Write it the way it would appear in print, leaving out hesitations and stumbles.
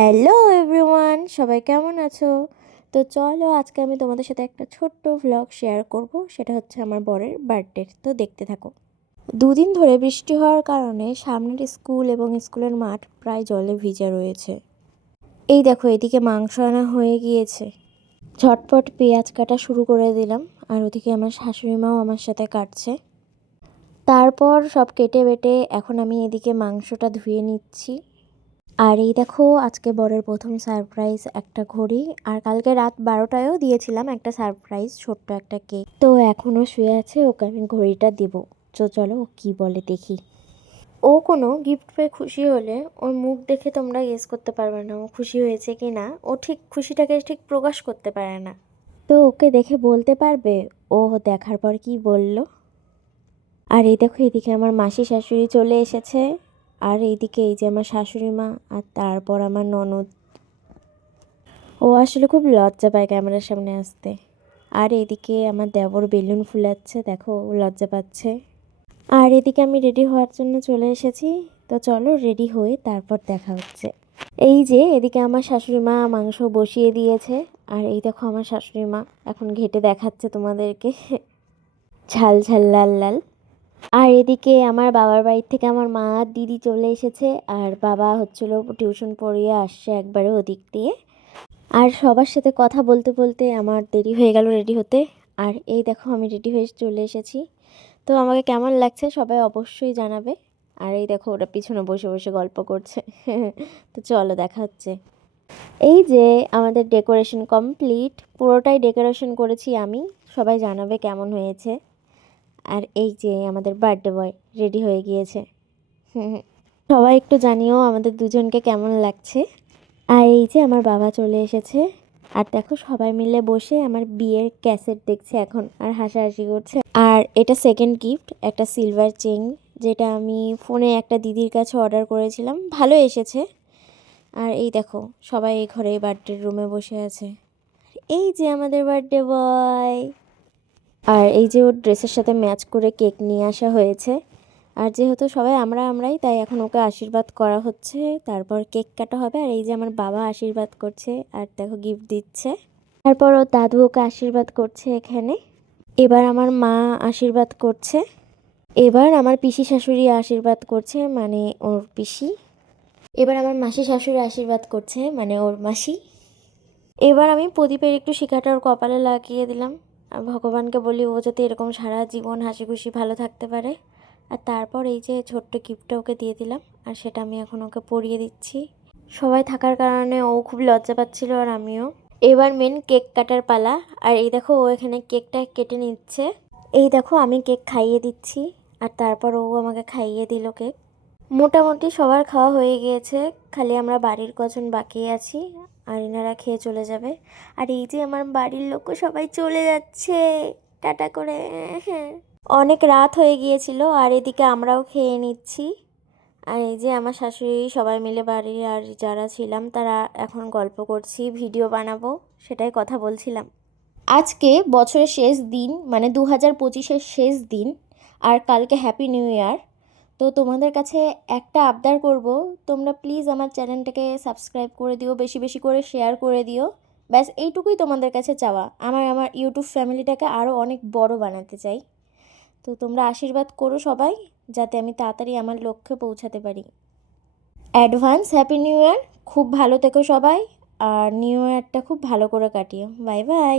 Hello everyone, সবাই কেমন আছো? তো চলো আজকে আমি তোমাদের সাথে একটা ছোট্ট ভ্লগ শেয়ার করব। সেটা হচ্ছে আমার বরের বার্থডে। তো দেখতে থাকো। দুদিন ধরে বৃষ্টি হওয়ার কারণে সামনের স্কুল এবং স্কুলের মাঠ প্রায় জলে ভিজে রয়েছে। এই দেখো, এদিকে মাংস আনা হয়ে গিয়েছে। ঝটপট পেঁয়াজ কাটা শুরু করে দিলাম। আর ওদিকে আমার শাশুড়ি মাও আমার সাথে কাটছে। তারপর সব কেটে বেটে এখন আমি এদিকে মাংসটা ধুয়ে নিচ্ছি। আর এই দেখো, আজকে বরের প্রথম সারপ্রাইজ একটা ঘড়ি। আর কালকে রাত 12টায়ও দিয়েছিলাম একটা সারপ্রাইজ, ছোট্ট একটা কেক। তো এখনও শুয়ে আছে, ওকে আমি ঘড়িটা দেব। তো চলো ও কী বলে দেখি। ও কোনো গিফট পেয়ে খুশি হলে ওর মুখ দেখে তোমরা গেস করতে পারবে না ও খুশি হয়েছে কি না। ও ঠিক খুশিটাকে ঠিক প্রকাশ করতে পারে না। তো ওকে দেখে বলতে পারবে ও দেখার পর কি বলল। আর এই দেখো, এদিকে আমার মাসি শাশুড়ি চলে এসেছে। আর এইদিকে এই যে আমার শাশুড়ি মা, আর তারপর আমার ননদ। ও আসলে খুব লজ্জা পায় ক্যামেরার সামনে আসতে। আর এদিকে আমার দেবর বেলুন ফুলাচ্ছে, দেখো ও লজ্জা পাচ্ছে। আর এদিকে আমি রেডি হওয়ার জন্য চলে এসেছি। তো চলো রেডি হয়ে তারপর দেখা হচ্ছে। এই যে এদিকে আমার শাশুড়ি মা মাংস বসিয়ে দিয়েছে। আর এই দেখো আমার শাশুড়ি মা এখন ঘেটে দেখাচ্ছে তোমাদেরকে, ঝাল ঝাল লাল লাল। আর এদিকে আমার বাবার বাড়ি থেকে আমার মা আর দিদি চলে এসেছে। আর বাবা হচ্ছিল টিউশন পড়িয়ে আসছে একবারে ওদিক দিয়ে। আর সবার সাথে কথা বলতে বলতে আমার দেরি হয়ে গেল রেডি হতে। আর এই দেখো আমি রেডি হয়ে চলে এসেছি। তো আমাকে কেমন লাগছে সবাই অবশ্যই জানাবে। আর এই দেখো ওরা পিছনে বসে বসে গল্প করছে। তো চলো দেখা হচ্ছে। এই যে আমাদের ডেকোরেশন কমপ্লিট, পুরোটাই ডেকোরেশন করেছি আমি। সবাই জানাবে কেমন হয়েছে। আর এই যে আমাদের বার্থডে বয় রেডি হয়ে গিয়েছে। সবাই একটু জানিও আমাদের দুজনকে কেমন লাগছে। আর এই যে আমার বাবা চলে এসেছে। আর দেখো সবাই মিলে বসে আমার বিয়ের ক্যাসেট দেখছে এখন, আর হাসাহাসি করছে। আর এটা সেকেন্ড গিফট, একটা সিলভার চেইন, যেটা আমি ফোনে একটা দিদির কাছে অর্ডার করেছিলাম, ভালো এসেছে। আর এই দেখো সবাই এই ঘরে বার্থডে রুমে বসে আছে। এই যে আমাদের বার্থডে বয়। আর এই যে ওর ড্রেসের সাথে ম্যাচ করে কেক নিয়ে আসা হয়েছে। আর যেহেতু সবাই আমরাই, তাই এখন ওকে আশীর্বাদ করা হচ্ছে, তারপর কেক কাটা হবে। আর এই যে আমার বাবা আশীর্বাদ করছে, আর দেখো গিফট দিচ্ছে। তারপর ওর দাদু ওকে আশীর্বাদ করছে এখানে। এবার আমার মা আশীর্বাদ করছে। এবার আমার পিসি শাশুড়ি আশীর্বাদ করছে, মানে ওর পিসি। এবার আমার মাসি শাশুড়ি আশীর্বাদ করছে, মানে ওর মাসি। এবার আমি প্রদীপের একটু শিখাটা ওর কপালে লাগিয়ে দিলাম। আর ভগবানকে বলি ও যাতে এরকম সারা জীবন হাসি খুশি ভালো থাকতে পারে। আর তারপর এই যে ছোট্ট গিফটটা ওকে দিয়ে দিলাম, আর সেটা আমি এখন ওকে পরিয়ে দিচ্ছি। সবাই থাকার কারণে ও খুব লজ্জা পাচ্ছিল, আর আমিও। এবার মেন কেক কাটার পালা। আর এই দেখো ও এখানে কেকটা কেটে নিচ্ছে। এই দেখো আমি কেক খাইয়ে দিচ্ছি। আর তারপর ও আমাকে খাইয়ে দিল কেক। মোটামুটি সবার খাওয়া হয়ে গিয়েছে, খালি আমরা বাড়ির কজন বাকি আছি। আর এনারা খেয়ে চলে যাবে। আর এই যে আমার বাড়ির লোকও সবাই চলে যাচ্ছে টাটা করে। হ্যাঁ, অনেক রাত হয়ে গিয়েছিল। আর এদিকে আমরাও খেয়ে নিচ্ছি। আর এই যে আমার শাশুড়ি, সবাই মিলে বাড়ির আর যারা ছিলাম তারা এখন গল্প করছি, ভিডিও বানাবো, সেটাই কথা বলছিলাম। আজকে বছরের শেষ দিন, মানে 2025-এর শেষ দিন। আর কালকে হ্যাপি নিউ ইয়ার। তো তোমাদের কাছে একটা আবদার করব, তোমরা প্লিজ আমার চ্যানেলটাকে সাবস্ক্রাইব করে দিও, বেশি বেশি করে শেয়ার করে দিও। ব্যাস এইটুকুই তোমাদের কাছে চাওয়া। আমার ইউটিউব ফ্যামিলিটাকে আরও অনেক বড় বানাতে চাই। তো তোমরা আশীর্বাদ করো সবাই, যাতে আমি তাড়াতাড়ি আমার লক্ষ্যে পৌঁছাতে পারি। Advance happy new year. খুব ভালো থেকো সবাই। আর নিউ ইয়ারটা খুব ভালো করে কাটিও। Bye bye.